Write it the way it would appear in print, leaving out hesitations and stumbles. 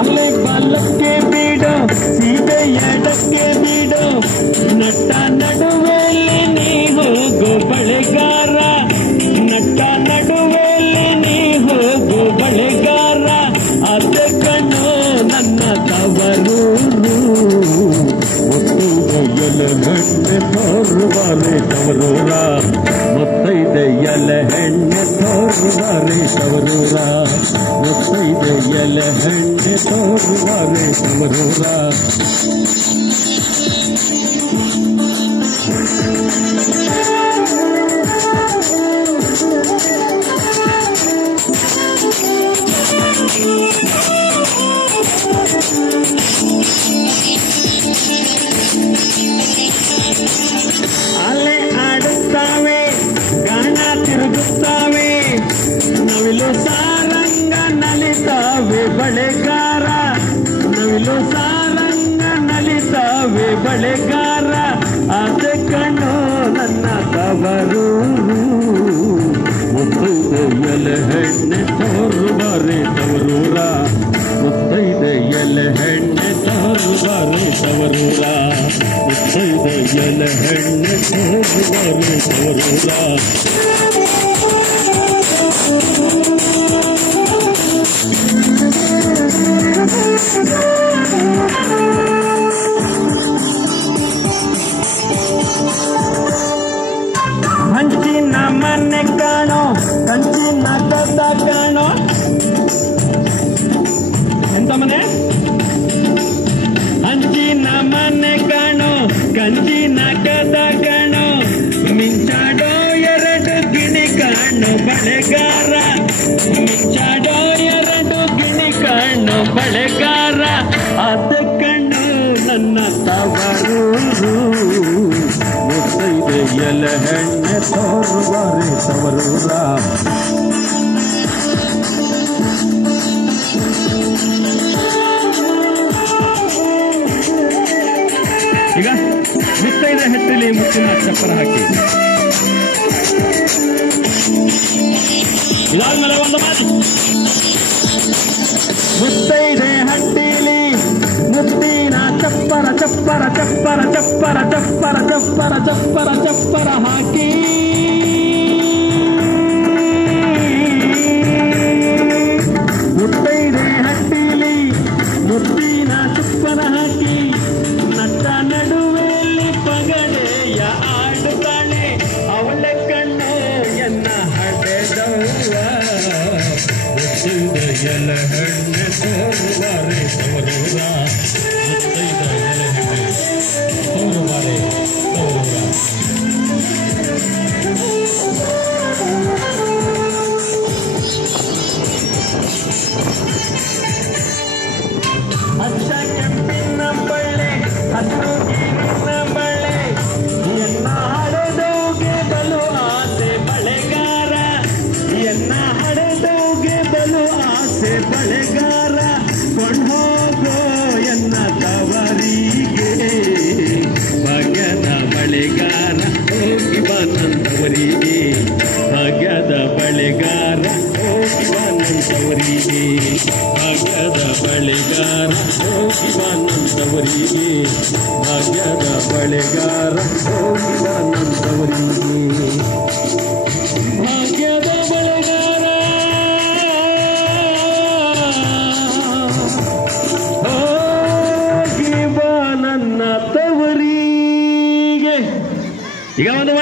ಅಲೆ ಬಲಕ್ಕೆ ಬಿಡು ಸೀದೆ ಎಡಕ್ಕೆ ಬಿಡು ನಟ್ಟ ನಡುವೆಯಲ್ಲಿ ನೀ ಹೋಗು ಬಳೆಗಾರ ನಟ್ಟ ನಡುವೆಯಲ್ಲಿ ನೀ ಹೋಗು ಬಳೆಗಾರ ಅದ ಕಣ್ಣು ನನ್ನ ತವರೂರು ಮುತ್ತೈದೆಯಲ ಹೆಣ್ಣೆ ತೋರುವಾರೆ ತವರೂರ ಮುತ್ತೈದೆಯಲ ಹೆಣ್ಣೆ ತೋರುವಾರೆ ತವರೂರ ಮುತ್ತೈದೆಯಲ ಹೆಣ್ಣೆ ತೋರುವಾರೆ ತವರೂರ ಅಲೆ ಆಡುತ್ತಾವೆ ಗಾಣ ತಿರುಗುತ್ತಾವೆ ನವಿಲು ಸಾರಂಗ ನಲಿತಾವೆ ಬಳೆಗಾರ ನವಿಲು ಸಾರಂಗ ನಲಿತಾವೆ ಬಳೆಗಾರ ಅದ ಕಣ್ಣು ನನ್ನ ತವರೂರು ಮುತ್ತೈದೆಯಲ ಹೆಣ್ಣೆ ತೋರುವಾರೆ ತವರೂರ ಮುತ್ತೈದೆಯಲ ಹೆಣ್ಣೆ ತೋರುವಾರೆ ತವರೂರ ಮುತ್ತೈದೆಯಲ ಹೆಣ್ಣೆ ತೋರುವಾರೆ ತವರೂರ ಹಂಚಿನ ಮನೆ ಕಾಣೋ ಕಂಚಿನ ಕದ ಕಾಣೋ ಎಂತ ಮನೆ ಹಂಚಿನ ಮನೆ ಕಾಣೋ ಕಂಚಿನ ಕದ ಕಾಣೋ ಮಿಂಚಾಡೋ ಎರಡು ಗಿಣಿ ಕಾಣೋ ಬಳೆಗಾರ ಮಿಂಚಾಡೋ ಎರಡು ಗಿಣಿ ಕಾಣೋ ಬಳೆಗಾರ ಅದ ಕಣ್ಣು ನನ್ನ ತವರೂರು ಮುತ್ತೈದೆಯಲ ಹೆಣ್ಣೆ ತೋರುವಾರೆ ತವರೂರ ಈಗ ಮುತ್ತೈದೆ ಹೆತ್ತಲಿ ಮುತ್ತಿನ ಚಪ್ಪರ ಹಾಕಿ ಇದಾದ್ಮೇಲೆ ಒಂದು ಮಾತು ಮುತ್ತೈದೆ ಹಟ್ಟಿಲಿ ಮುತ್ತಿನ ಚಪ್ಪರ ಚಪ್ಪರ ಚಪ್ಪರ ಚಪ್ಪರ ಚಪ್ಪರ ಚಪ್ಪರ ಚಪ್ಪರ ಚಪ್ಪರ ಹಾಕಿ ಮುತ್ತೈದೆ ಹಟ್ಟಿಲಿ ಮುತ್ತಿನ ಚಪ್ಪರ ಹಾಕಿ ನಟ್ಟ ನಡುವೆಯಲ್ಲಿ ಪಗಡೆಯ ಆಡುತ್ತಾಳೆ ಅವಳ ಕಣ್ಣು ಎನ್ನ ಹಡೆದವ್ವ ಮುತ್ತೈದೆಯಲ ಹೆಣ್ಣೆ ತೋರುವಾರೆ ತವರೂರ ಮುತ್ತೈದೆಯಲ ಹೆಣ್ಣೆ ತೋರುವಾರೆ ತವರೂರ ಹಚ್ಚ ಕೆಂಪಿನ ಬಳ್ಳೆ ಹಸಿರು ನೀರಿನ ಬಳ್ಳೆ ಎನ್ನ ಹಡೆದೋಗೆ ಬಲು ಆಸೆ ಬಳೆಗಾರ ಎನ್ನ ಹಡೆದೋಗೆ ಬಲು ಆಸೆ ಬಳೆಗಾರ ಕೊಂಡೋಗೋ ಎನ್ನ ತವರಿಗೆ ಭಾಗ್ಯದ ಬಳೆಗಾರ ಹೋಗಿ ಬಾ ನಂತವರಿಗೆ ಭಾಗ್ಯದ ಬಳೆಗಾರ ಹೋಗಿ ಬಾ ನಂತವರಿಗೆ ಭಾಗ್ಯದ ಬಳೆಗಾರ ಹೋಗಿ ಬಾ ನಂತವರಿಗೆ ಭಾಗ್ಯದ ಬಳೆಗಾರ ಹೋಗಿ ಬಾ ನಂತವರಿಗೆ ಭಾಗ್ಯದ ಬಳೆಗಾರ ಹೋಗಿ ಬಾ ನನ್ನ ತವರಿಗೆ ಈಗ ಒಂದು